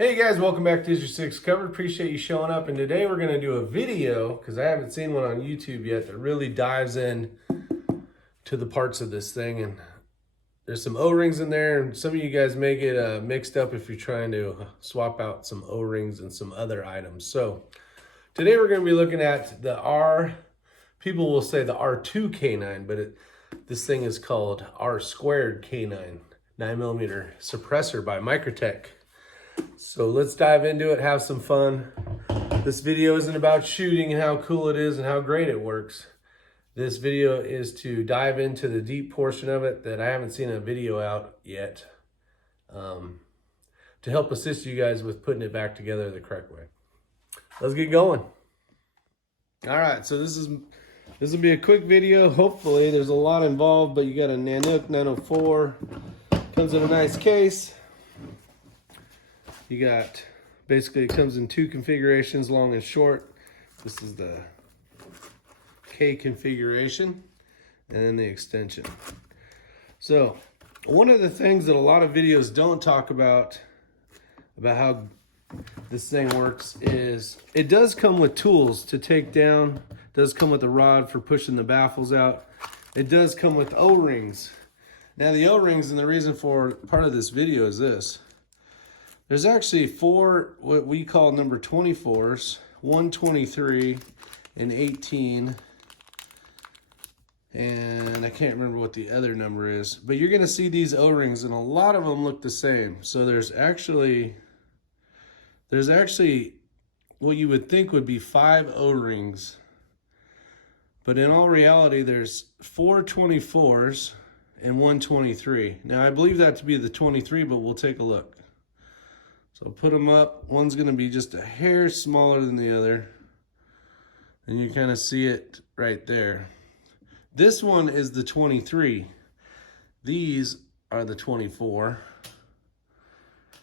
Hey guys, welcome back to Is Your Six Covered. Appreciate you showing up. And today we're going to do a video, because I haven't seen one on YouTube yet, that really dives in to the parts of this thing. And there's some O-rings in there, and some of you guys may get mixed up if you're trying to swap out some O-rings and some other items. So today we're going to be looking at the people will say the R2 K9, but this thing is called R squared K9, 9mm suppressor by Microtech. So let's dive into it, have some fun. This video isn't about shooting and how cool it is and how great it works. This video is to dive into the deep portion of it that I haven't seen a video out yet, to help assist you guys with putting it back together the correct way. Let's get going. All right, so this will be a quick video. Hopefully there's a lot involved, but you got a Nanook 904. Comes in a nice case. You got, basically it comes in two configurations, long and short. This is the K configuration and then the extension. So one of the things that a lot of videos don't talk about how this thing works is it does come with tools to take down. It does come with a rod for pushing the baffles out. It does come with O-rings. Now the O-rings, and the reason for part of this video is this. There's actually four, what we call number 24s, 123 and 18. And I can't remember what the other number is, but you're gonna see these O-rings and a lot of them look the same. So there's actually what you would think would be 5 O-rings, but in all reality, there's 4 24s and 123. Now I believe that to be the 23, but we'll take a look. So put them up. One's going to be just a hair smaller than the other. And you kind of see it right there. This one is the 23. These are the 24.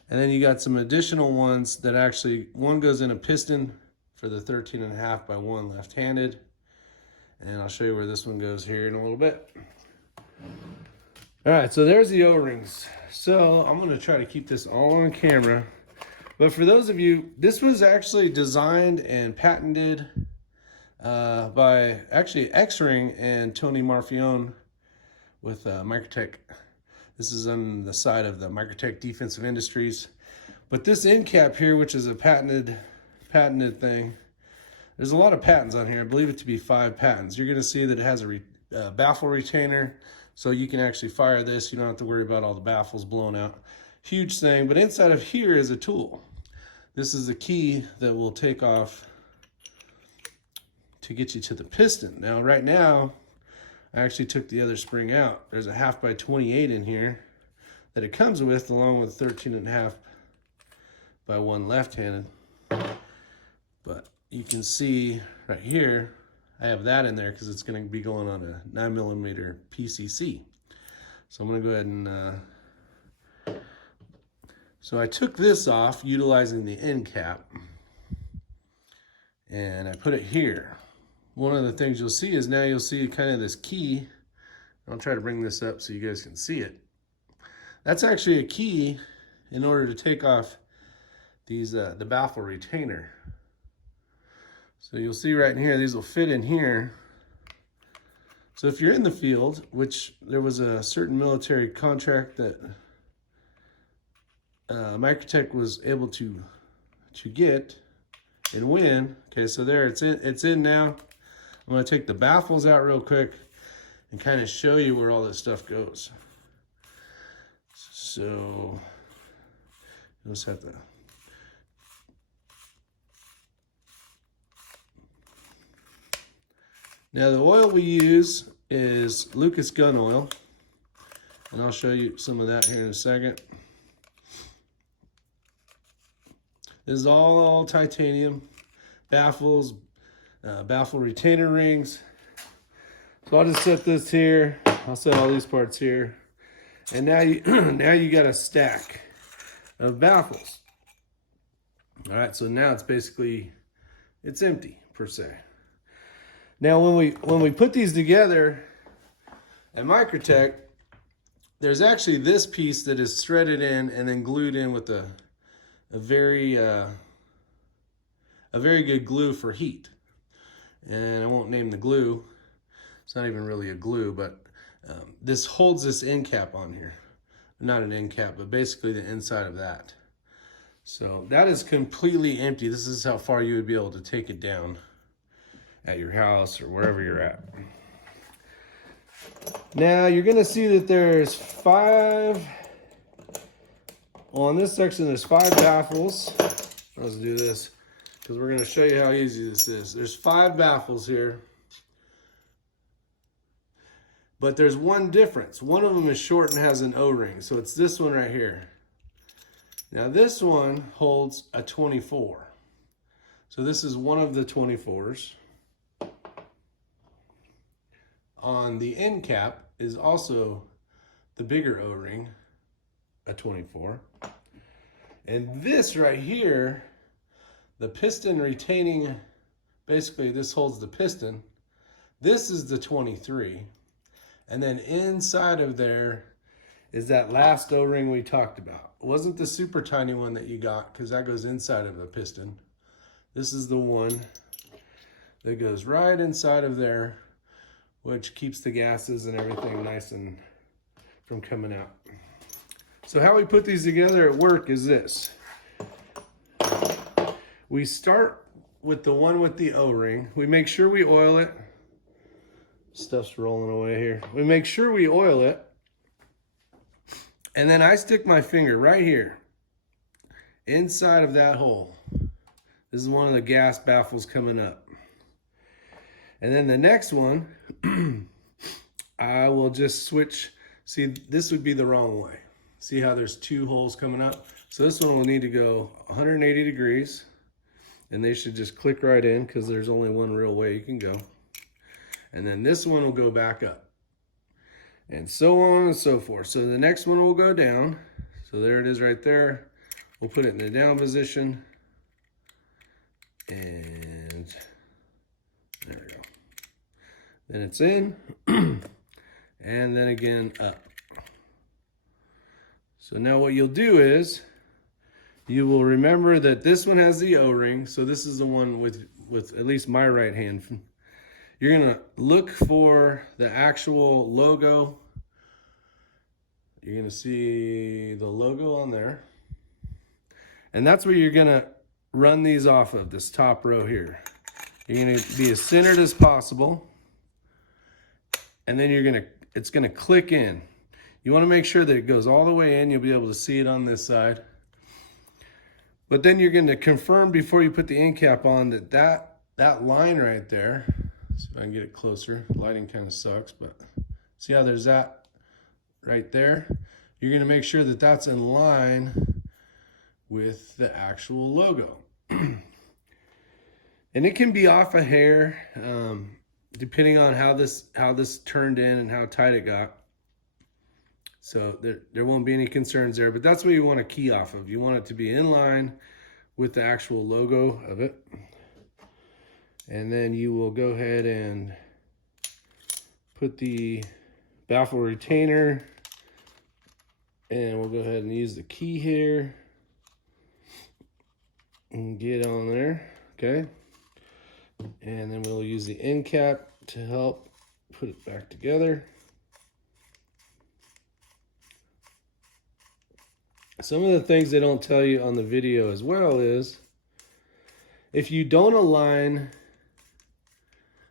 And then you got some additional ones that actually, one goes in a piston for the 13.5 by 1 left-handed. And I'll show you where this one goes here in a little bit. All right, so there's the O-rings. So I'm going to try to keep this all on camera. But for those of you, this was actually designed and patented by actually X-Ring and Tony Marfione with Microtech. This is on the side of the Microtech Defensive Industries. But this end cap here, which is a patented thing, there's a lot of patents on here. I believe it to be 5 patents. You're going to see that it has a baffle retainer, so you can actually fire this. You don't have to worry about all the baffles blowing out. Huge thing, but inside of here is a tool. This is the key that will take off to get you to the piston. Now, right now, I actually took the other spring out. There's a 1/2 by 28 in here that it comes with, along with 13.5 by 1 left-handed. But you can see right here, I have that in there because it's going to be going on a 9mm PCC. So I'm going to go ahead and so I took this off utilizing the end cap and I put it here. One of the things you'll see is now you'll see kind of this key. I'll try to bring this up so you guys can see it. That's actually a key in order to take off these the baffle retainer. So you'll see right in here, these will fit in here. So if you're in the field, which there was a certain military contract that Microtech was able to get and win. Okay, so there it's in now. I'm going to take the baffles out real quick and kind of show you where all this stuff goes. So you just have to now the oil we use is Lucas gun oil, and I'll show you some of that here in a second. This is all titanium baffles, baffle retainer rings. So I'll just set this here. I'll set all these parts here. And now you now you got a stack of baffles. All right, so now it's empty per se. Now when we put these together at Microtech, there's actually this piece that is threaded in and then glued in with the a very good glue for heat. And I won't name the glue. It's not even really a glue, but this holds this end cap on here. Not an end cap, but basically the inside of that. So that is completely empty. This is how far you would be able to take it down at your house or wherever you're at. Now you're gonna see that there's 5, on this section there's 5 baffles. Let's do this, because we're gonna show you how easy this is. There's 5 baffles here. But there's one difference. One of them is short and has an O-ring. So it's this one right here. Now this one holds a 24. So this is one of the 24s. On the end cap is also the bigger O-ring, a 24. And this right here, the piston retaining, basically this holds the piston. This is the 23. And then inside of there is that last O-ring we talked about. It wasn't the super tiny one that you got, because that goes inside of a piston. This is the one that goes right inside of there, which keeps the gases and everything nice and from coming out. So how we put these together at work is this. We start with the one with the O-ring. We make sure we oil it. Stuff's rolling away here. We make sure we oil it. And then I stick my finger right here inside of that hole. This is one of the gas baffles coming up. And then the next one, I will just switch. See, this would be the wrong way. See how there's 2 holes coming up? So this one will need to go 180 degrees. And they should just click right in, because there's only one real way you can go. And then this one will go back up. And so on and so forth. So the next one will go down. So there it is right there. We'll put it in the down position. And there we go. Then it's in. And then again up. So now what you'll do is, you will remember that this one has the O-ring. So this is the one with at least my right hand. You're gonna look for the actual logo. You're gonna see the logo on there. And that's where you're gonna run these off of, this top row here. You're gonna be as centered as possible. And then it's gonna click in. You wanna make sure that it goes all the way in. You'll be able to see it on this side. But then you're gonna confirm before you put the end cap on that line right there. See if I can get it closer. Lighting kind of sucks, but see how there's that right there? You're gonna make sure that that's in line with the actual logo. And it can be off a hair, depending on how this turned in and how tight it got. So there won't be any concerns there, but that's what you want to key off of. You want it to be in line with the actual logo of it. And then you will go ahead and put the baffle retainer, and we'll go ahead and use the key here and get on there, okay? And then we'll use the end cap to help put it back together. Some of the things they don't tell you on the video as well is, if you don't align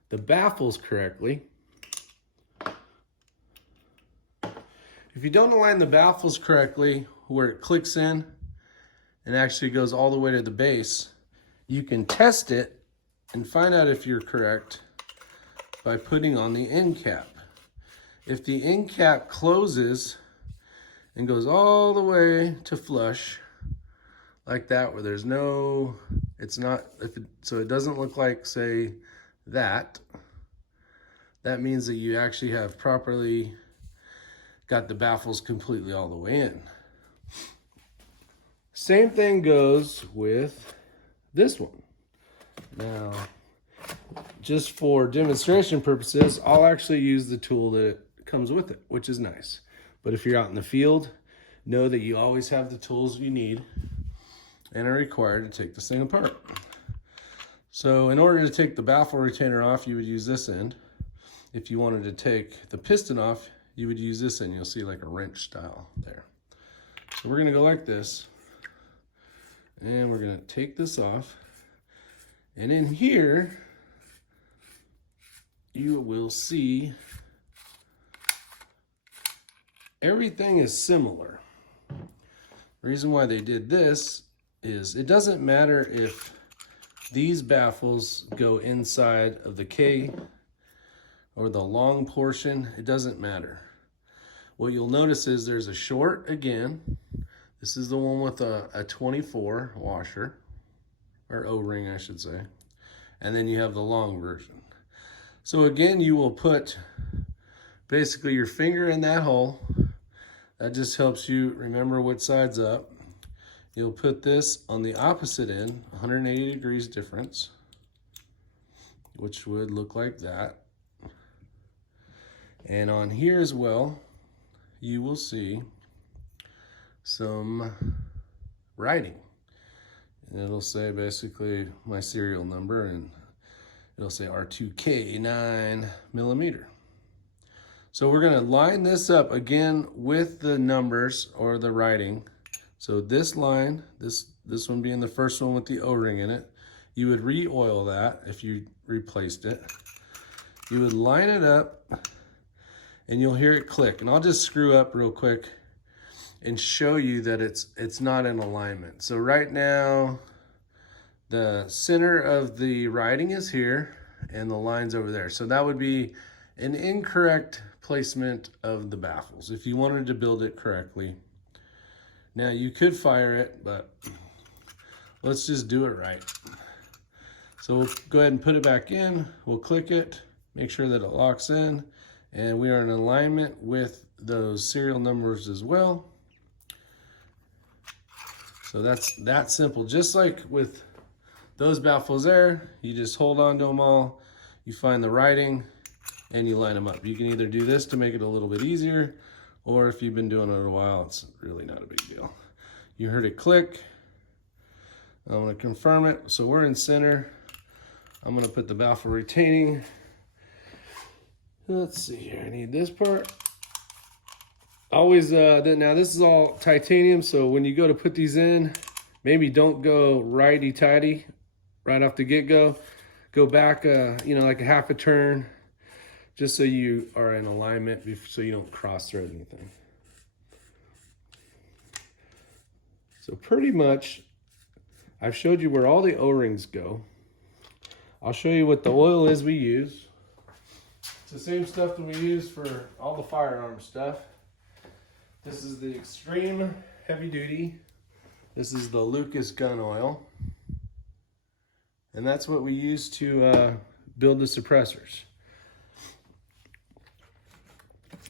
the baffles correctly, where it clicks in and actually goes all the way to the base, you can test it and find out if you're correct by putting on the end cap. If the end cap closes and goes all the way to flush like that, where there's no, it's not, so it doesn't look like, say, that means that you actually have properly got the baffles completely all the way in. Same thing goes with this one. Now, just for demonstration purposes, I'll actually use the tool that comes with it, which is nice. But if you're out in the field, know that you always have the tools you need. and are required to take this thing apart. So in order to take the baffle retainer off, you would use this end. If you wanted to take the piston off, you would use this end. You'll see like a wrench style there. So we're gonna go like this, and we're gonna take this off. And in here, you will see everything is similar. The reason why they did this is it doesn't matter if these baffles go inside of the K or the long portion, it doesn't matter. What you'll notice is there's a short again. This is the one with a 24 washer, or O-ring I should say. And then you have the long version. So again, you will put basically your finger in that hole. That just helps you remember which side's up. You'll put this on the opposite end, 180 degrees difference, which would look like that. And on here as well, you will see some writing. And it'll say basically my serial number, and it'll say R2K 9mm. So we're gonna line this up again with the numbers or the writing. So this line, this one being the first one with the O-ring in it, you would re-oil that if you replaced it. You would line it up and you'll hear it click. And I'll just screw up real quick and show you that it's not in alignment. So right now, the center of the writing is here and the line's over there. So that would be an incorrect placement of the baffles if you wanted to build it correctly. Now you could fire it, but let's just do it right. So we'll go ahead and put it back in. We'll click it, make sure that it locks in, and we are in alignment with those serial numbers as well. So that's that simple. Just like with those baffles there, you just hold on to them all, you find the writing, and you line them up. You can either do this to make it a little bit easier, or if you've been doing it a while, it's really not a big deal. You heard it click. I'm gonna confirm it. So we're in center. I'm gonna put the baffle retaining. Let's see here, I need this part. Always, now this is all titanium, so when you go to put these in, maybe don't go righty-tighty right off the get-go. Go back, like a half a turn, just so you are in alignment, so you don't cross-thread anything. So pretty much, I've showed you where all the O-rings go. I'll show you what the oil is we use. It's the same stuff that we use for all the firearm stuff. This is the Extreme Heavy Duty. This is the Lucas gun oil. And that's what we use to build the suppressors.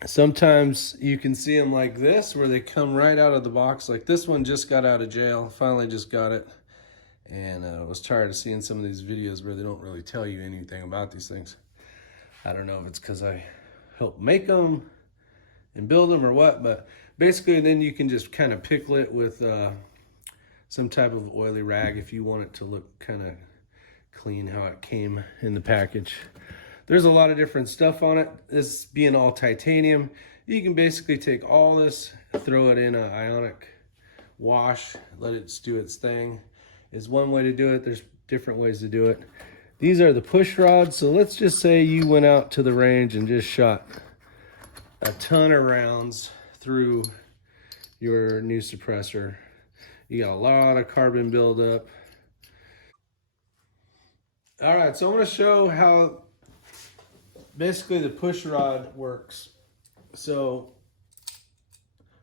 Sometimes you can see them like this, where they come right out of the box. Like this one just got out of jail, finally just got it. And I was tired of seeing some of these videos where they don't really tell you anything about these things. I don't know if it's because I helped make them and build them or what, but basically then you can just kind of pickle it with some type of oily rag if you want it to look kind of clean how it came in the package. There's a lot of different stuff on it. This being all titanium, you can basically take all this, throw it in an ionic wash, let it do its thing. Is one way to do it. There's different ways to do it. These are the push rods. So let's just say you went out to the range and just shot a ton of rounds through your new suppressor. You got a lot of carbon buildup. All right, so I'm going to show how basically the push rod works. So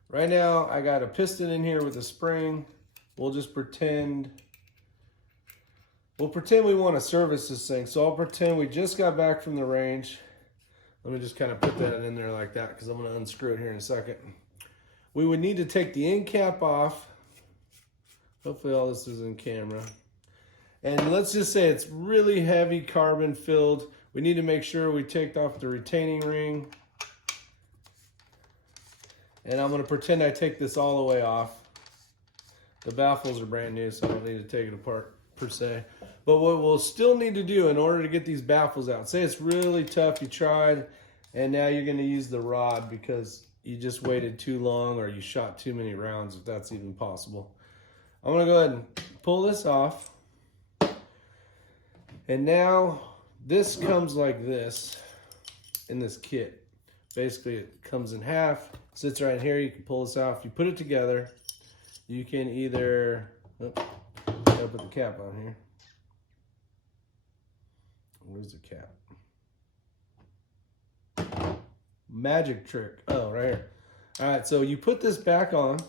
right now I got a piston in here with a spring. We'll just pretend we want to service this thing. So I'll pretend we just got back from the range. Let me just kind of put that in there like that, because I'm going to unscrew it here in a second. We would need to take the end cap off. Hopefully all this is in camera. And let's just say it's really heavy carbon filled. We need to make sure we take off the retaining ring. And I'm going to pretend I take this all the way off. The baffles are brand new, so I don't need to take it apart per se. But what we'll still need to do in order to get these baffles out, say it's really tough, you tried, and now you're gonna use the rod because you just waited too long or you shot too many rounds, if that's even possible. I'm gonna go ahead and pull this off. And now this comes like this in this kit. Basically it comes in half, sits right here, you can pull this off. You put it together, you can either, gotta put the cap on here. Where's the cap? Magic trick. Oh, right here. All right, so you put this back on.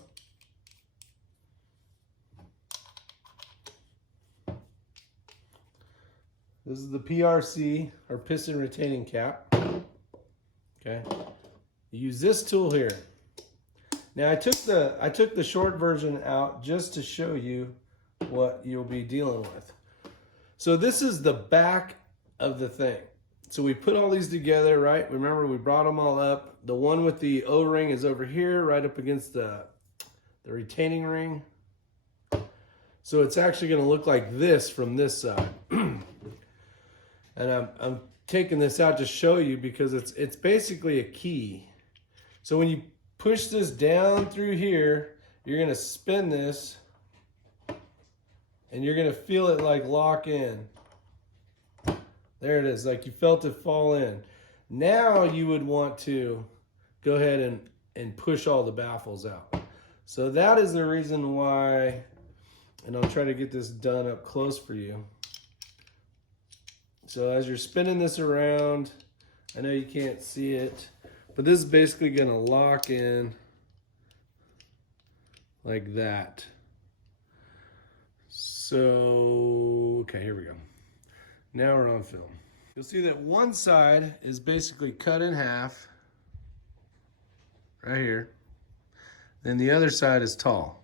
This is the PRC, or piston retaining cap. Okay. You use this tool here. Now I took the short version out just to show you what you'll be dealing with. So this is the back of the thing. So we put all these together, right? Remember, we brought them all up. The one with the O-ring is over here, right up against the retaining ring. So it's actually going to look like this from this side. And I'm taking this out to show you because it's basically a key. So when you push this down through here, you're going to spin this, and you're going to feel it like lock in. There it is, like you felt it fall in. Now you would want to go ahead and push all the baffles out. So that is the reason why, and I'll try to get this done up close for you. So as you're spinning this around, I know you can't see it, but this is basically gonna lock in like that. So, okay, here we go. Now we're on film. You'll see that one side is basically cut in half, right here. Then the other side is tall.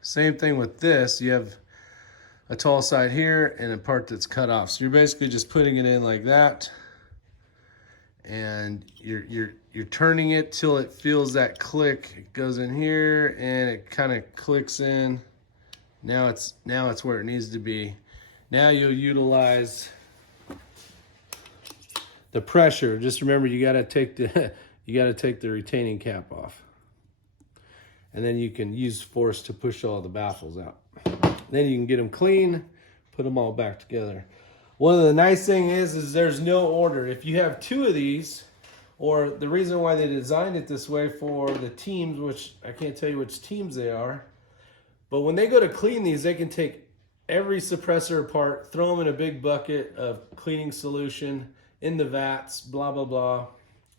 Same thing with this, you have a tall side here and a part that's cut off. So you're basically just putting it in like that, and you're turning it till it feels that click. It goes in here and it kind of clicks in. Now it's where it needs to be. Now you'll utilize the pressure. Just remember, you gotta take the retaining cap off, and then you can use force to push all the baffles out. Then you can get them clean, put them all back together. One of the nice things is there's no order. If you have two of these, or the reason why they designed it this way for the teams, which I can't tell you which teams they are, but when they go to clean these, they can take every suppressor apart, throw them in a big bucket of cleaning solution in the vats, blah, blah, blah.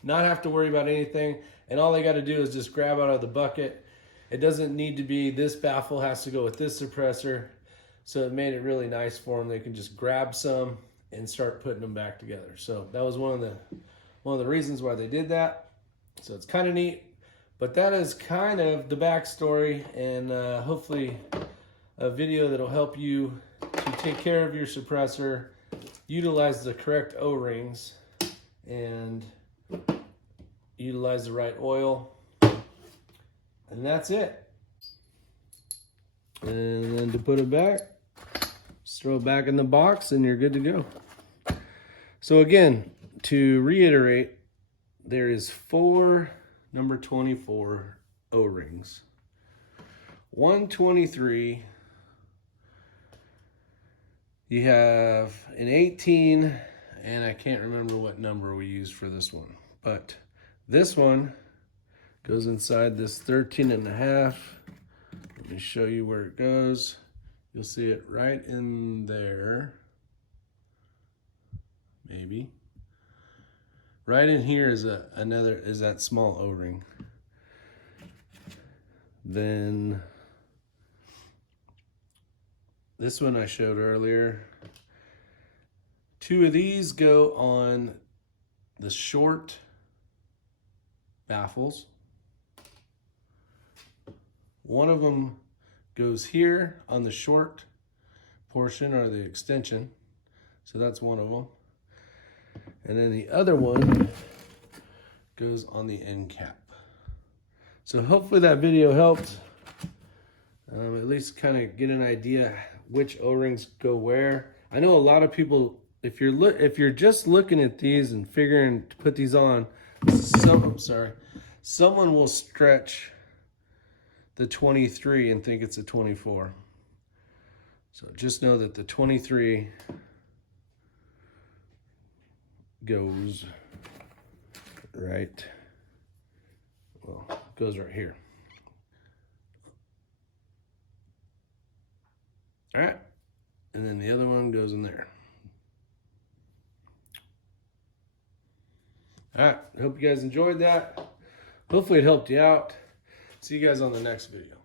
Not have to worry about anything. And all they got to do is just grab out of the bucket. It doesn't need to be this baffle has to go with this suppressor. So it made it really nice for them. They can just grab some and start putting them back together. So that was one of the reasons why they did that. So it's kind of neat. But that is kind of the backstory, and hopefully a video that'll help you to take care of your suppressor, utilize the correct O-rings, and utilize the right oil. And that's it. And then to put it back, just throw it back in the box and you're good to go. So again, to reiterate, there is 4 number 24 O-rings. 123, you have an 18, and I can't remember what number we used for this one, but this one goes inside this 13.5. Let me show you where it goes. You'll see it right in there, maybe. Right in here is that small O-ring. Then this one I showed earlier. 2 of these go on the short baffles. One of them goes here on the short portion, or the extension. So that's one of them. And then the other one goes on the end cap. So hopefully that video helped. At least kind of get an idea which O-rings go where. I know a lot of people, if you're just looking at these and figuring to put these on, someone will stretch the 23 and think it's a 24. So just know that the 23 goes right, well, it goes right here. All right, and then the other one goes in there. All right, I hope you guys enjoyed that. Hopefully it helped you out. See you guys on the next video.